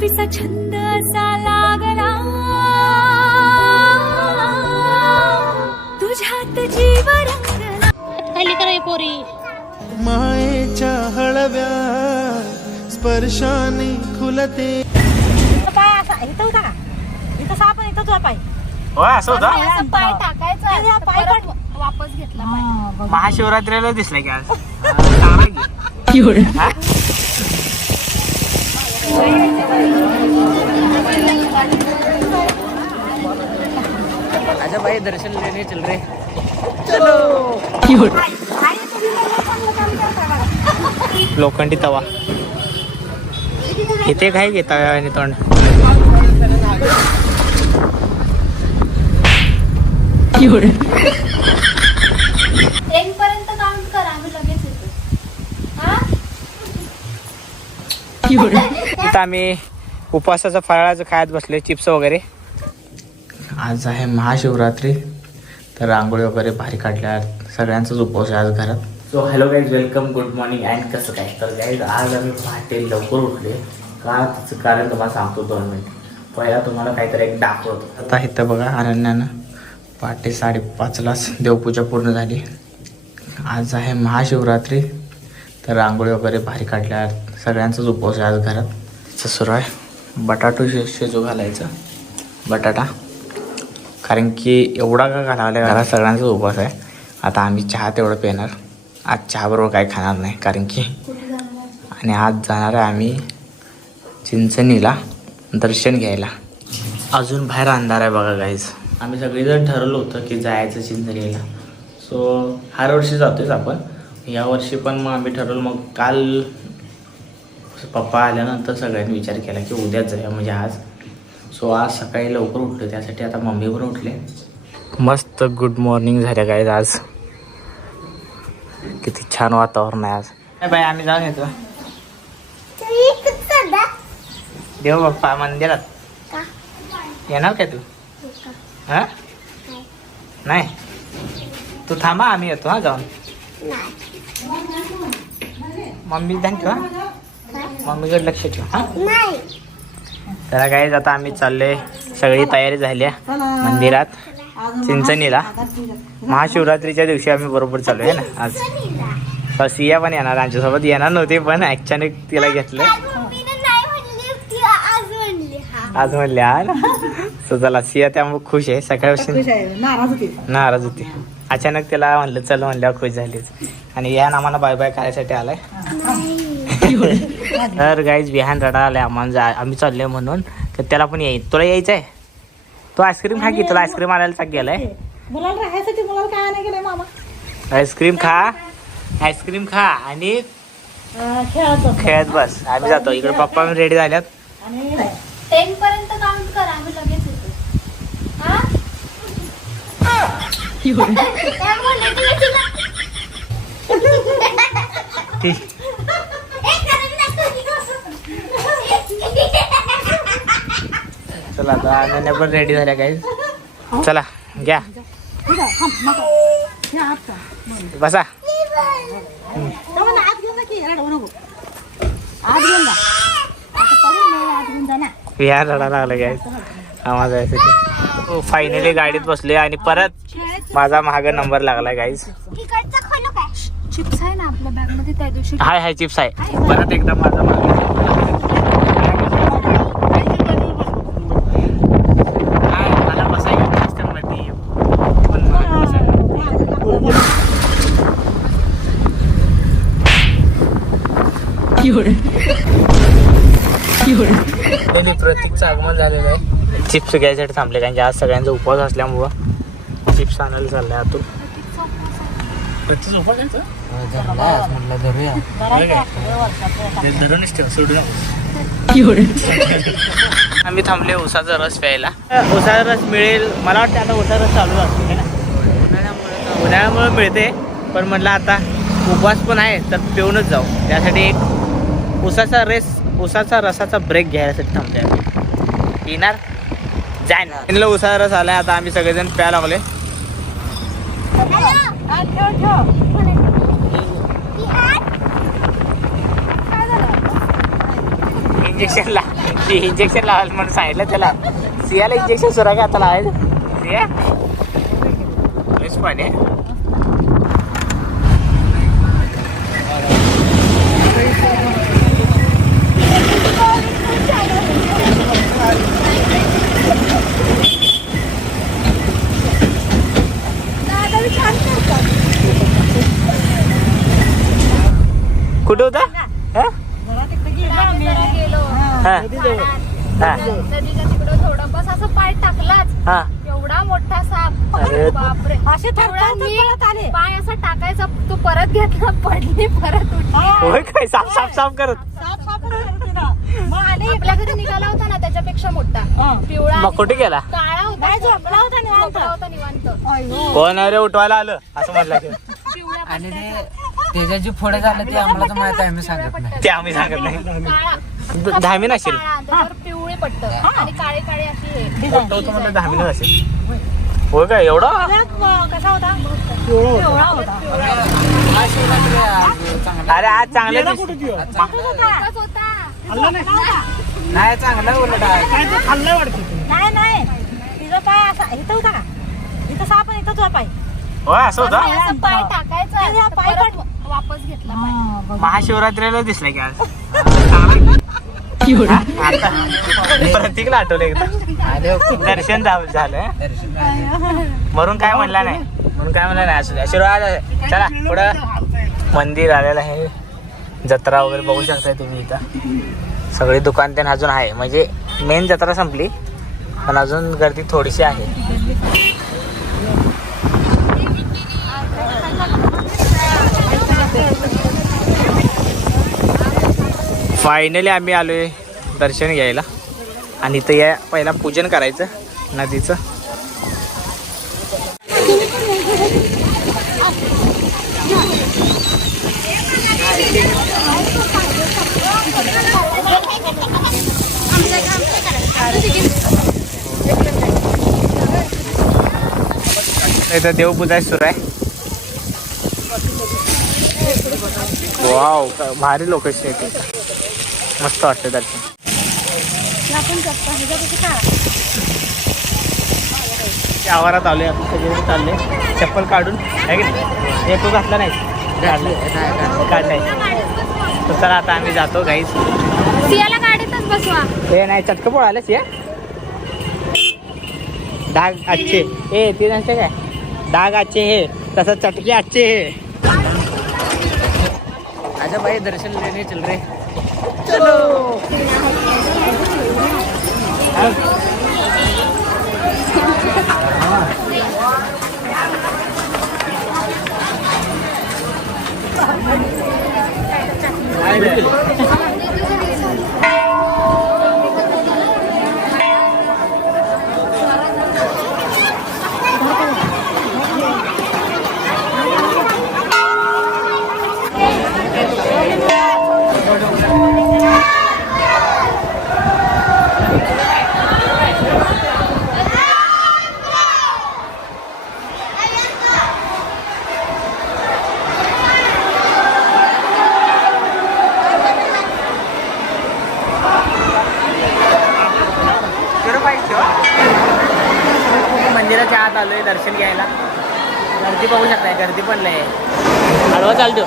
पिसा छंद असा लागला. तुझ्यात जीव रंगला खाली करा पोरी? मायेच्या हळव्या स्पर्शाने खुलते. पाय असा इथं होता का इथं साप आणि इथं तुझा पाय. हो असं होतं? असं पाय टाकायचा. हा, पाय वापस घेतला महाशिवरात्रीला दिसलं की आज. चांगला की. हा? आजा भाई दर्शन लेने चल रहे लोखंडी तवा. इथे काय घेता आणि तोंड? टेन पर्यंत काउंट करा आम्ही लगेच येतो. हा? इथं आम्ही उपवासाचं फराळाचं खायत बसले चिप्स वगैरे. आज आहे महाशिवरात्री. तर रांगोळी वगैरे भारी काढल्या. सगळ्यांचाच उपवास आहे आज घरात. So hello guys welcome good morning and कसं काय? तर गाईज आज आम्ही पहाटे लवकर उठले. का? त्याचं कारण तुम्हाला सांगतो दोन मिनिट पहिला तुम्हाला काहीतरी एक दाखवतो. आता इथं बघा अनन्यानं पहाटे साडेपाचलाच देवपूजा पूर्ण झाली. आज आहे महाशिवरात्री. तर रांगोळी वगैरे भारी काढल्या. सगळ्यांचाच उपवास आहे आज घरात. त्याचं सुरू आहे. बटाटो शेजू घालायचा. बटाटा. कारण की एवढा का घालावला घरात सगळ्यांचाच उपवास आहे. आता आम्ही चहा तेवढं पिणार. आज चहाबरोबर काही खाणार नाही कारण की आणि आज जाणार आहे आम्ही चिंचणीला दर्शन घ्यायला. अजून बाहेर अंधार आहे बघा गाईज आम्ही सगळेजण ठरवलं होतं की जायचं चिंचणीला. सो हर वर्षी जातोच आपण. यावर्षी पण मग आम्ही ठरवलं मग काल पप्पा आल्यानंतर सगळ्यांनी विचार केला की उद्याच जाऊया म्हणजे आज. सो आज सकाळी लवकर उठलो त्यासाठी आता मम्मी पण उठले. मस्त गुड मॉर्निंग झाल्या काय आज. किती छान वातावरण आहे आज. बाय आम्ही जाऊन येतो. देव बाप्पा मंदिरात. येणार काय तू? हा नाही. तू थांबा आम्ही येतो हा जाऊन. मम्मी ध्यान ठेवा मम्मीकडे लक्ष ठेव हा. तर काय आता आम्ही चाललोय. सगळी तयारी झाली आहे मंदिरात चिंचणीला. महाशिवरात्रीच्या दिवशी आम्ही बरोबर चालू आहे ना? आज. सिया पण येणार आमच्यासोबत येणार नव्हती पण अचानक तिला घेतलं आज म्हणले हा. ना? चला सिया त्यामुळे खुश आहे. सकाळपासून नाराज होती. नाराज होती. अचानक त्याला म्हणलं चल म्हणल्यावर खुश झालीच. आणि या नामानं बाय बाय करायसाठी आलाय. तर गाईज विहान रडा आलाय आम्हाला जा आम्ही चाललोय म्हणून. तर त्याला पण येईल तुला यायचं आहे तू आईस्क्रीम खा की तुला आईस्क्रीम आणायला चाक गेलाय? मुलाला राहायसाठी मुलाला काय नाही केलंय मामा? आईस्क्रीम खा. आईस्क्रीम खा आणि खेळत बस. आम्ही जातो. इकडे पप्पा पण रेडी झाल्यात. टेन पर्यंत काउंट करा. आम्ही लगेच येतो. हा? चला आता अनन्या पण रेडी झाल्या काही चला घ्या. हे? बसा. विहार रडा लागला काय आवाज यायसाठी फायनली गाडीत बसले आणि परत माझा महाग नंबर लागलाय गाईज तिकडचं खोलू काय? चिप्स आहे आपल्या बॅगमध्ये त्या दिवशी हाय हाय चिप्स आहे. परत एकदा माझा त्यांनी प्रतीकचं आगमन झालेलं आहे. चिप्स घ्यायसाठी थांबले कारण की आज सगळ्यांचा उपवास असल्यामुळं चिप्स आणायला चाललाय आतून. प्रतीकचा उपवास आम्ही थांबले उसाचा रस प्यायला. उसाचा रस मिळेल. मला वाटतं आता उसाचा रस चालू असतो है ना? उन्हाळ्यामुळे उन्हाळ्यामुळे मिळते पण म्हटलं आता उपवास पण आहे तर पिऊनच जाऊ. त्यासाठी एक उसाचा रेस उसाचा रसाचा ब्रेक घ्यायसाठी थांबते आम्ही. ना त्यांना उसाचा रस आलाय आता आम्ही सगळेजण प्यायला लागले इंजेक्शनला ती इंजेक्शन लावायला म्हणून सांगितलं त्याला. सियाला इंजेक्शन सुरा का आता लावायचं? सिया? लयच पाणी. कुठं होता? हा? तिकडे हा. हा. नदीच्या थोडं बस असं पाय टाकलाच हा एवढा मोठा साप अरे. बापरे असे मी थरथरत आले. पाय असा टाकायचा तो परत घेतला पडली परत उठली होय काय साफ साफ साफ करत साप. मग आले आपल्या घरी निघाला होता ना त्याच्यापेक्षा मोठा हा. पिवळा मग आणि कुठे गेला काळा होता नाही झोपला होता निवांत. झोपला होता निवांत अयो. कोण आहे रे उठवायला आलं असं म्हटलं. पिवळ्या आणि ते त्याच्या जे पुढे झालं ते आम्हाला तर माहीत आहे आम्ही सांगत नाही. ते आम्ही सांगत नाही. काळा दहावी नसेल काळा त्याच्यावर पिवळे पट्ट आणि काळे अशी हे. दहावी असेल. होय. काय एवढं? कसा होता? पिवळा होता. महाशिवरात्री आज चांगला अरे आज चांगले नाही? चांगला उलट आहे नाही नाही तिचा पाय असा इथं होता का? इथं साप इथं तुझा पाय. होय असं होतं? पाय टाकायचा. पाय परत वापस घेतला पाय महाशिवरात्रीला दिसलं की आज. हा? प्रतीकला आठवलं एकदा. दर्शन झालं झालं. म्हणून काय म्हणला नाही? म्हणून काय म्हणलं नाही? असू आशीर्वाद. आहे. चला पुढं. मंदिर आलेलं आहे. जत्रा वगैरे बघू शकताय तुम्ही इथं. सगळी दुकान त्यांना अजून आहे. म्हणजे मेन जत्रा संपली पण अजून गर्दी थोडीशी आहे. फायनली आम्ही आलो आहे दर्शन घ्यायला. आणि इथं या पहिला पूजन करायचं नदीचं. इथं देवपूजा सुरू आहे. वाव भारी लोकेशन आहे मस्त वाटतं दर्शन. आवारात आलोय आपण सगळे चालले. चप्पल काढून आहे की नाही? हे तू घातला नाही काढलाय तर चला आता आम्ही जातो गाईस सियाला गाडीतच बसवा. हे नाही चटकं पळालंच ये. डाग आजचे. ए ते नसते काय? डाग आजचे हे. तसं चटके आजचे हे. अच्छा भाई दर्शन लेने चल रहे 喽。गर्दी बघू शकताय गर्दी पण नाही आहे. हळवा चालतो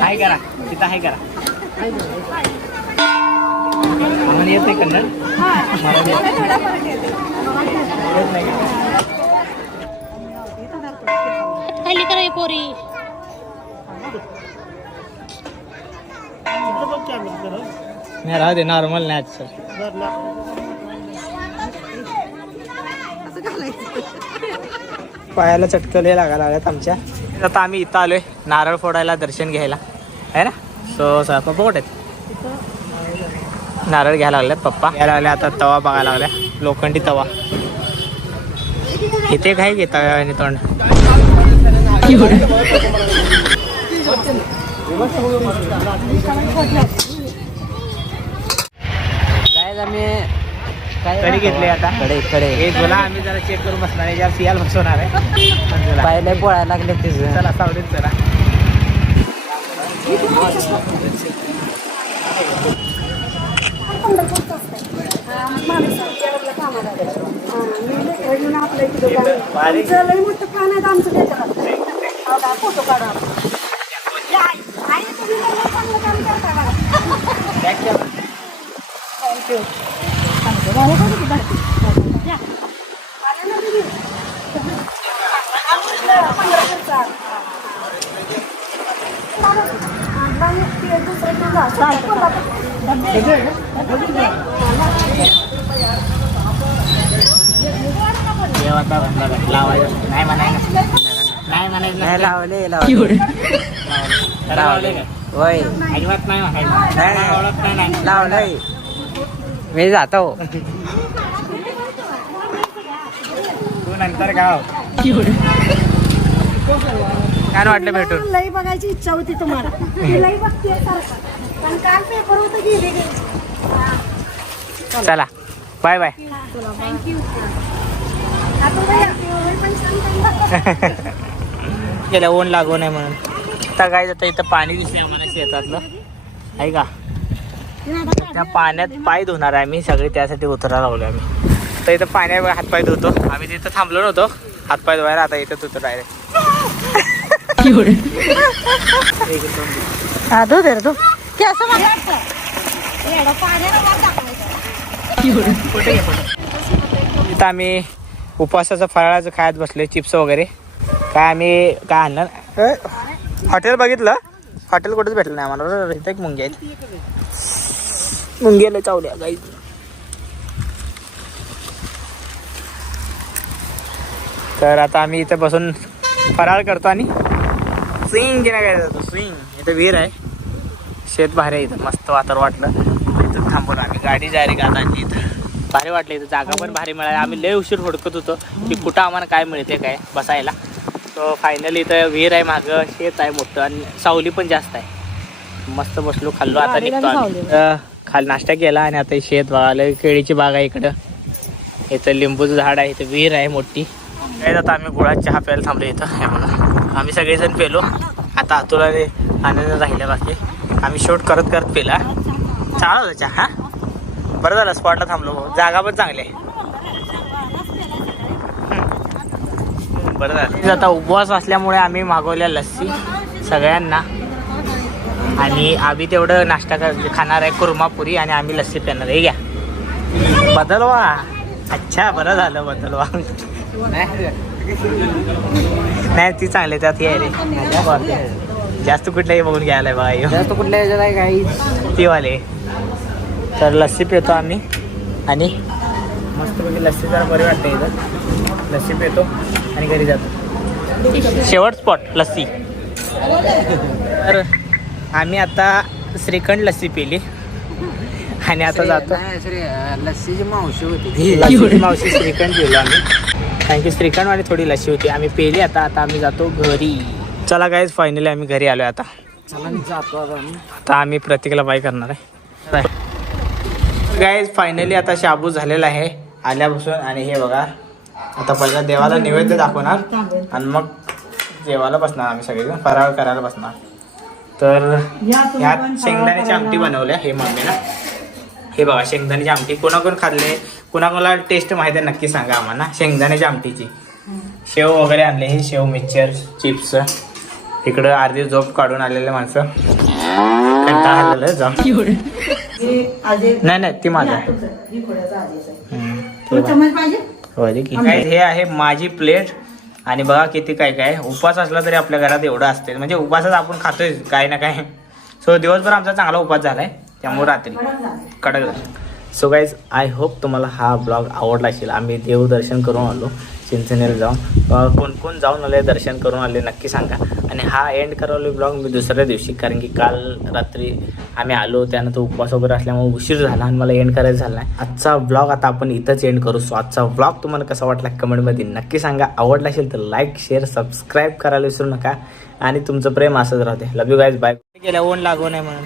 हाय करा तिथं हाय करा. आम्हाला येत नाही कन्नड करा पोरी. नाही राहू दे नॉर्मल नाही सर. पायाला चटकले लागायला लागल्यात आमच्या. आता आम्ही इथं आलोय नारळ फोडायला दर्शन घ्यायला. आहे ना? सो सर पप्पा कुठे आहेत? नारळ घ्यायला लागल्यात पप्पा. घ्यायला लागले आता तवा बघायला लागल्या. लोखंडी तवा. इथे काय घेता आणि तोंड? काय आम्ही काय कढी घेतली आता कडे कडे हे तुला आम्ही जरा चेक करून बसणार आहे ज्या सियाल बसवणार आहे. पायला पोळायला लागले तिचं चला सावलीत चला घ्या. देवाचा धंदा काय? लावायचं नाही म्हणायचं नाही म्हणायचं नाही लावले लावले खरं लावलंय काय? होय अजिबात नाही म्हणायचं नाही, नाही. ओळख नाही नाही लावलंय मी जातो. तू नंतर गाव काय वाटलं भेटून. लई बघायची इच्छा होती तुम्हाला. ती लई बघते सारखं. पण काल पेपर होतं गेले गेले चला. Bye bye. गेल्या ऊन लागू नये म्हणून. आता काय जातं इथं पाणी दिसले आम्हाला शेतातलं. आहे का? त्या पाण्यात पाय धुणार आहे आम्ही सगळे त्यासाठी उतरायला लावलो आम्ही. तर इथं पाण्यावर हातपाय धुतो. आम्ही तिथं थांबलो नव्हतो हातपाय धुवायला आता इथं धुतो डायरेक्ट हा दे ते असं. इथं आम्ही उपवासाचं फराळाचं खायत बसले चिप्स वगैरे. काय आम्ही काय आणलं? ए, हॉटेल बघितलं? हॉटेल कुठेच भेटलं नाही आम्हाला. इथं एक मुंगी मुंग्याला चावल्या काही तर आता आम्ही इथं बसून फराळ करतो आणि स्विंग घेण्याकडे जातो. स्विंग इथं विहीर आहे. शेत भारी आहे इथं. मस्त वातावरण वाटलं. इथं थांबवलं आम्ही गाडी जारी का आणली इथं. भारी वाटलं इथं. जागा पण भारी मिळाली. आम्ही लय उशीर हुडकत होतो की कुठं आम्हाला काय मिळते काय बसायला. तो फायनली इथं विहीर आहे मागं. शेत आहे मोठं आणि सावली पण जास्त आहे. मस्त बसलो खाल्लो आता निघतो खाल नाश्ता केला आणि आता शेत बघायला केळीची बाग आहे इकडं. इथं लिंबूचं झाड आहे इथं विहीर आहे मोठी. काय आता आम्ही गुळात चहा प्यायला थांबलो इथं. हे बघा. आम्ही सगळेजण पेलो. आता तुला आनंद राहिला बाकी. आम्ही शूट करत करत पेला. चांगला होता चहा हा? बरं झालं स्पॉटला थांबलो भाऊ. जागा पण चांगली आहे. बरं झालं. आता उपवास असल्यामुळे आम्ही मागवल्या लस्सी सगळ्यांना. आणि आम्ही तेवढं नाश्ता खाणार आहे कुर्मापुरी आणि आम्ही लस्सी पिणार आहे. हे घ्या. बदलवा. अच्छा बरं झालं बदलवा. नाही? ती चांगली त्यात हे रे. जास्त कुठल्याही बघून घ्यायला ह्यो. जास्त कुठल्या ह्याच्यात आहे काही? ती वाले तर लस्सी पितो आम्ही. आणि? मस्तपैकी लस्सी जरा बरी वाटते इथं. लस्सी पितो आणि घरी जातो. शेवट स्पॉट लस्सी. तर आम्ही आता श्रीखंड लस्सी पिली. आणि आता जातो. लस्सीची मावशी होती. लस्सीची मावशी श्रीखंड पिलो आम्ही. कारण की श्रीखंड आणि थोडी लस्सी होती. आम्ही पेली आता. आता आम्ही जातो घरी. चला गाईज फायनली आम्ही घरी आलो आता. चला मी जातो आता आम्ही. प्रतीकला बाय करणार आहे. गाईज फायनली आता शाबू झालेला आहे. आल्यापासून आणि हे बघा. आता पहिला देवाला नैवेद्य दाखवणार. आणि मग जेवायला बसणार आम्ही सगळे फराळ करायला बसणार. तर ह्यात शेंगदाण्याची आमटी. बनवल्या हे मम्मीला हे बघा शेंगदाण्याची आमटी कोणाकोण खाल्ले? कोणाकोणाला टेस्ट माहिती आहे नक्की सांगा आम्हाला शेंगदाण्याची आमटीची. शेव वगैरे आणले हे शेव मिक्सचर चिप्स. इकडं अर्धी झोप काढून आलेले माणसं. हे नाही नाही ती माझं. हे आहे. माझी प्लेट आणि बघा किती काय काय. उपवास असला तरी आपल्या घरात एवढं असते म्हणजे उपवासच आपण खातोय काय ना काय सो दिवसभर आमचा चांगला उपवास झालाय. त्यामुळे रात्री. कडक सो गाईज आय होप तुम्हाला हा ब्लॉग आवडला असेल. आम्ही देवदर्शन करून आलो. चिंचनेला जाऊन. कोण कोण जाऊन आले दर्शन करून आले नक्की सांगा. आणि हा एंड करावलो ब्लॉग मी दुसऱ्या दिवशी. कारण की काल रात्री आम्ही आलो त्यानंतर उपवास वगैरे असल्यामुळे उशीर झाला आणि मला एंड करायचं झाला नाही. आजचा ब्लॉग आता आपण इथंच एंड करू. सो आजचा ब्लॉग तुम्हाला कसा वाटला कमेंटमध्ये नक्की सांगा. आवडला असेल तर लाईक शेअर सबस्क्राईब करायला विसरू नका. आणि तुमचं प्रेम असंच राहते लव यू गायज बाय गेल्या ओन लागू नये म्हणून.